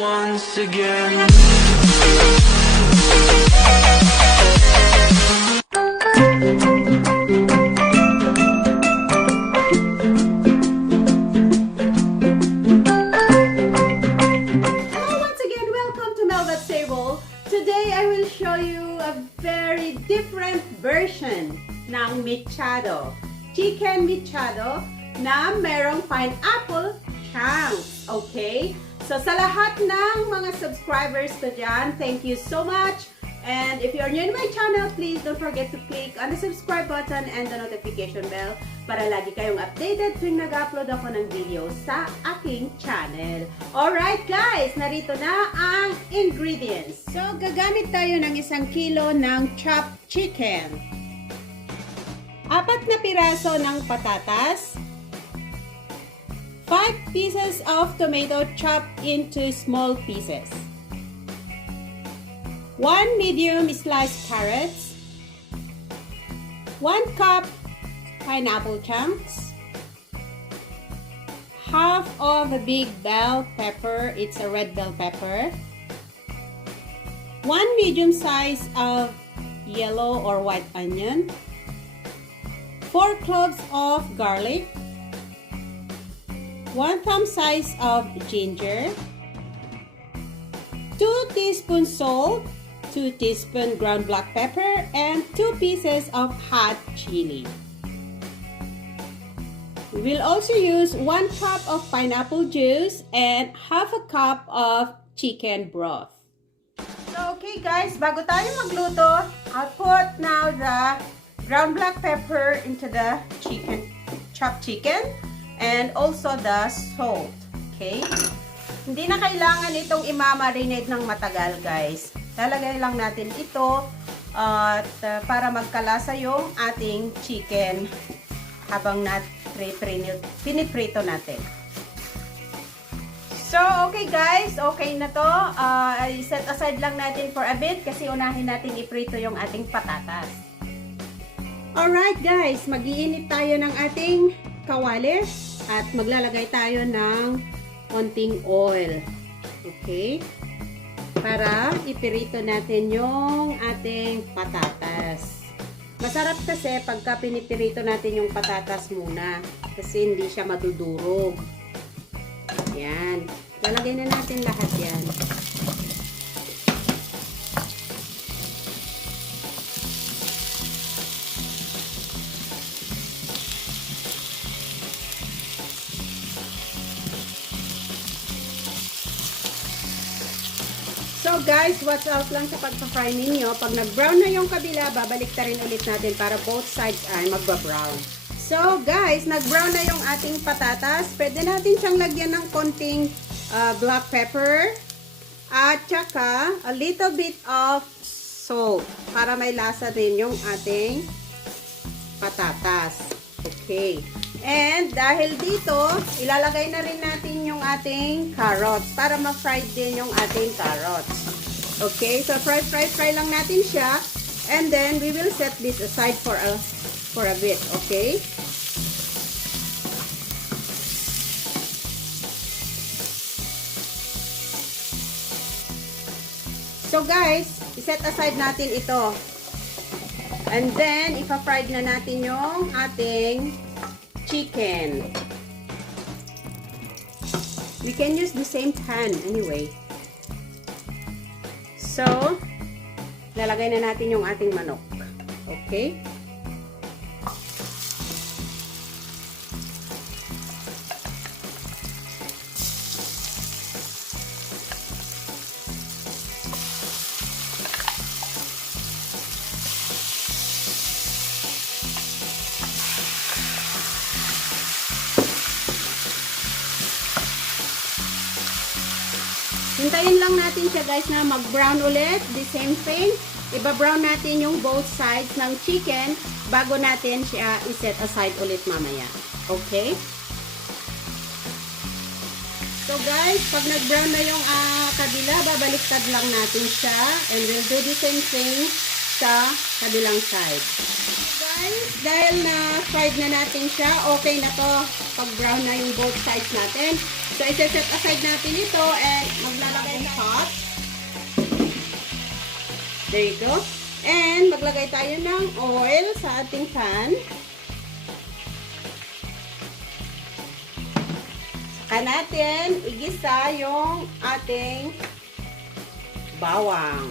once again. Today, I will show you a very different version ng Mechado. Chicken Mechado na merong pineapple chunks. Okay? So, sa lahat ng mga subscribers ko dyan, thank you so much. And if you're new to my channel, please don't forget to click on the subscribe button and the notification bell para lagi kayong updated tuwing nag-upload ako ng video sa aking channel. Alright guys, narito na ang ingredients. So, gagamit tayo ng 1 kilo ng chopped chicken. 4 na piraso ng patatas. 5 pieces of tomato chopped into small pieces. 1 medium sliced carrots, 1 cup pineapple chunks, half of a big bell pepper, it's a red bell pepper, 1 medium size of yellow or white onion, 4 cloves of garlic, 1 thumb size of ginger, 2 teaspoons salt, 2 teaspoons ground black pepper, and 2 pieces of hot chili. We will also use 1 cup of pineapple juice and half a cup of chicken broth. So, okay guys, bago tayo magluto, I'll put now the ground black pepper into the chopped chicken, and also the salt. Okay? Hindi na kailangan itong i-marinate ng matagal, guys. Lalagay lang natin ito at para magkalasa yung ating chicken habang piniprito natin. So, okay guys, okay na to. I-set aside lang natin for a bit kasi unahin natin iprito yung ating patatas. Alright guys, mag-iinit tayo ng ating kawali at maglalagay tayo ng konting oil. Okay? Para ipirito natin yung ating patatas. Masarap kasi pagka pinipirito natin yung patatas muna kasi hindi siya madudurog. Yan. Lalagay na natin lahat yan. So guys, watch out lang sa pagpa-fry ninyo. Pag nag-brown na yung kabila, babalik ta rin ulit natin para both sides ay magba-brown. So guys, nag-brown na yung ating patatas. Pwede natin siyang lagyan ng konting black pepper at saka a little bit of salt para may lasa din yung ating patatas. Okay. And dahil dito, ilalagay na rin natin yung ating carrots para ma-fry din yung ating carrots. Okay, so fry lang natin siya. And then, we will set this aside for a bit. Okay? So guys, iset aside natin ito. And then, ipa-fried na natin yung ating chicken. We can use the same pan anyway. So, lalagay na natin yung ating manok. Okay? Hintayin lang natin siya guys na mag-brown ulit. The same thing. Iba-brown natin yung both sides ng chicken bago natin siya iset aside ulit mamaya. Okay? So guys, pag nag-brown na yung kabila, babaliktad lang natin siya. And we'll do the same thing sa kabilang side. Guys, dahil na fried na natin siya, okay na to pag brown na yung both sides natin. So, i-set aside natin ito and maglalagay There you go. And maglagay tayo ng oil sa ating pan. Saka natin igisa yung ating bawang.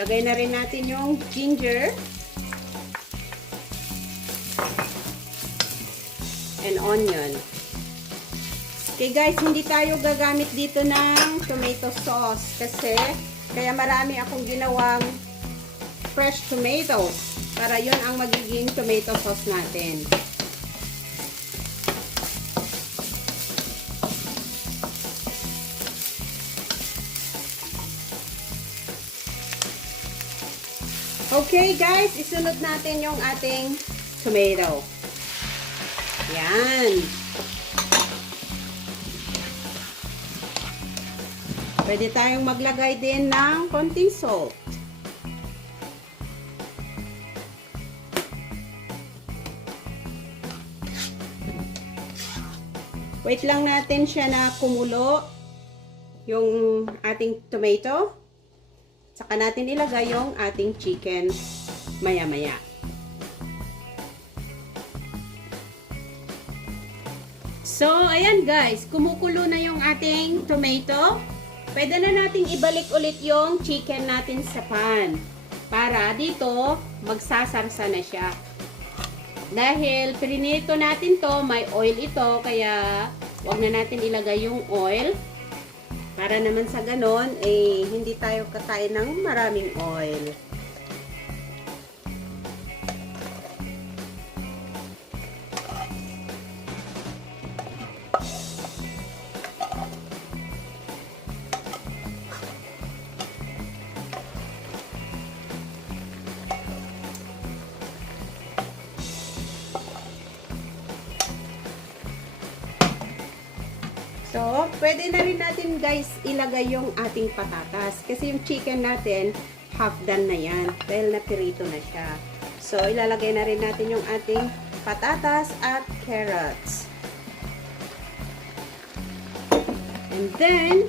Lagay na rin natin yung ginger and onion. Okay guys, hindi tayo gagamit dito ng tomato sauce kasi kaya marami akong ginawang fresh tomatoes para yun ang magiging tomato sauce natin. Okay guys, isunod natin yung ating tomato. Yan. Pwede tayong maglagay din ng konting salt. Wait lang natin siya na kumulo yung ating tomato. Saka natin ilagay yung ating chicken maya-maya. So, ayan guys, kumukulo na yung ating tomato. Pwede na nating ibalik ulit yung chicken natin sa pan. Para dito, magsasarsa na siya. Dahil prinito natin to, may oil ito, kaya wag na natin ilagay yung oil. Para naman sa ganon, hindi tayo kakain ng maraming oil. So, pwede na rin natin guys ilagay yung ating patatas. Kasi yung chicken natin, half done na yan. Dahil napirito na siya. So, ilalagay na rin natin yung ating patatas at carrots. And then,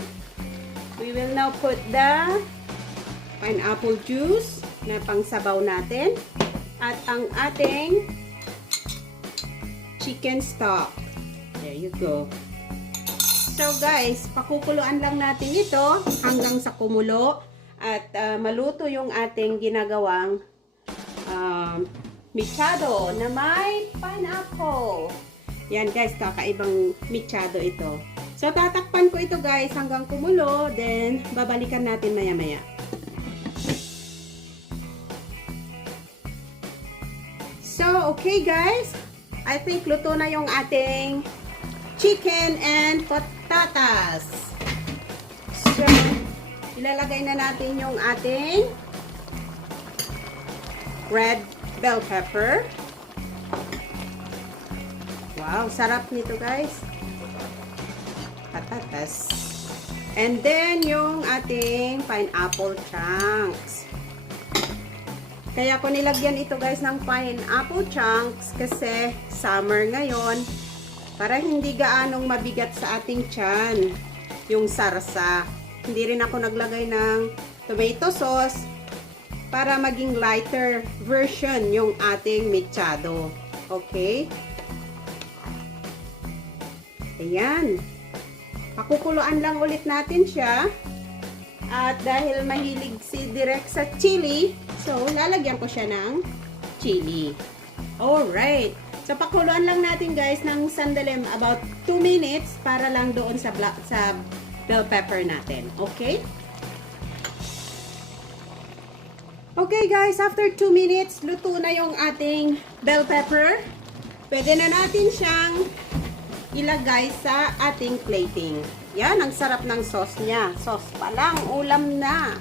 we will now put the pineapple juice na pangsabaw natin. At ang ating chicken stock. There you go. So guys, pakukuluan lang natin ito hanggang sa kumulo at maluto yung ating ginagawang mechado na may pineapple. Yan guys, kakaibang mechado ito. So tatakpan ko ito guys hanggang kumulo, then babalikan natin maya-maya. So okay guys, I think luto na yung ating chicken and patatas. So, ilalagay na natin yung ating red bell pepper. Wow, sarap nito guys. Patatas. And then, yung ating pineapple chunks. Kaya ko nilagyan ito guys ng pineapple chunks kasi summer ngayon. Para hindi gaanong mabigat sa ating tiyan yung sarsa. Hindi rin ako naglagay ng tomato sauce para maging lighter version yung ating mechado. Okay? Ayan. Pakukuluan lang ulit natin siya. At dahil mahilig si Direk sa chili, so lalagyan ko siya ng chili. Alright. So, pakuluan lang natin guys ng sandalim about 2 minutes para lang doon sa bell pepper natin. Okay? Okay guys, after 2 minutes, luto na yung ating bell pepper. Pwede na natin siyang ilagay sa ating plating. Yan, ang sarap ng sauce niya. Sauce pa lang, ulam na.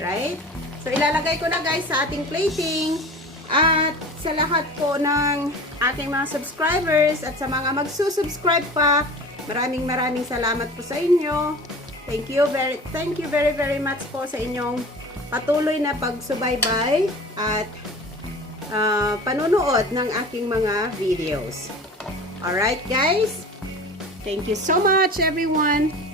Right? So, ilalagay ko na guys sa ating plating. At sa lahat po ng ating mga subscribers at sa mga magsusubscribe pa, maraming salamat po sa inyo. Thank you very much po sa inyong patuloy na pagsubaybay at panunood ng aking mga videos. Alright guys? Thank you so much, everyone.